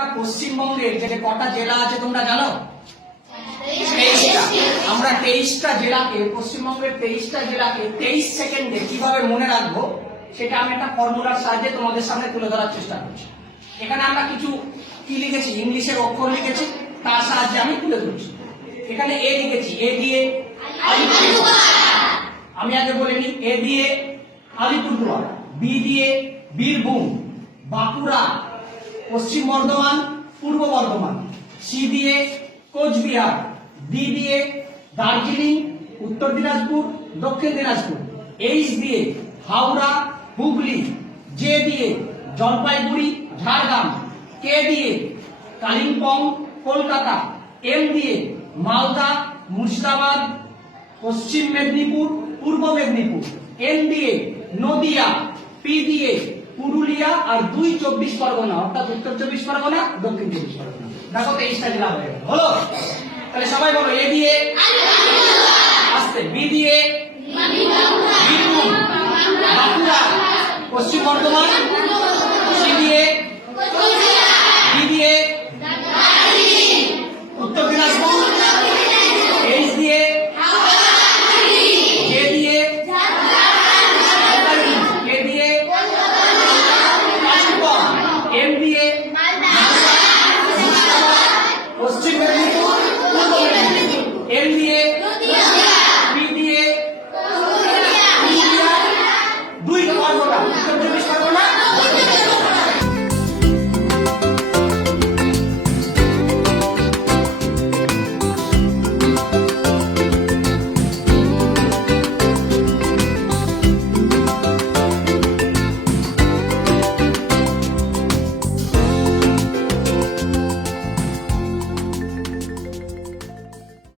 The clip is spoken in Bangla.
গোটা পশ্চিমবঙ্গের যে কটা জেলা আছে তোমরা জানো? 23টা। আমরা 23টা জেলাকে, পশ্চিমবঙ্গের 23টা জেলাকে 23 সেকেন্ডে কিভাবে মনে রাখবো সেটা আমি একটা ফর্মুলার সাহায্যে তোমাদের সামনে তুলে ধরার চেষ্টা করছি। এখানে আমরা কিছু কি লিখেছি, ইংলিশের অক্ষর লিখেছি, তার সাহায্যে আমি তুলে ধরছি। এখানে এ লিখেছি, এ দিয়ে আমি আগে বলে নিই, এ দিয়ে আলিপুরদুয়ার, বি দিয়ে বীরভূম, বাঁকুড়া, পশ্চিম বর্ধমান, পূর্ব বর্ধমান, সি দিয়ে কোচবিহার, ডি দিয়ে দার্জিলিং, উত্তর দিনাজপুর, দক্ষিণ দিনাজপুর, এইচ দিয়ে হাওড়া, হুগলি, জে দিয়ে জলপাইগুড়ি, ঝাড়গ্রাম, কে দিয়ে কালিম্পং, কলকাতা, এম দিয়ে মালদা, মুর্শিদাবাদ, পশ্চিম মেদিনীপুর, পূর্ব মেদিনীপুর, এন দিয়ে নদিয়া, পি দিয়ে পুরুলিয়া, আর 2 24 পরগনা, অর্থাৎ উত্তর 24 পরগনা, দক্ষিণ 24 পরগনা। দেখো 23টা জেলা হয়ে গেল। হলো? তাহলে সবাই বলো, এ দিয়ে আসতে, বি দিয়ে বীরভূম, বাঁকুড়া, পশ্চিম বর্ধমান, সি দিয়ে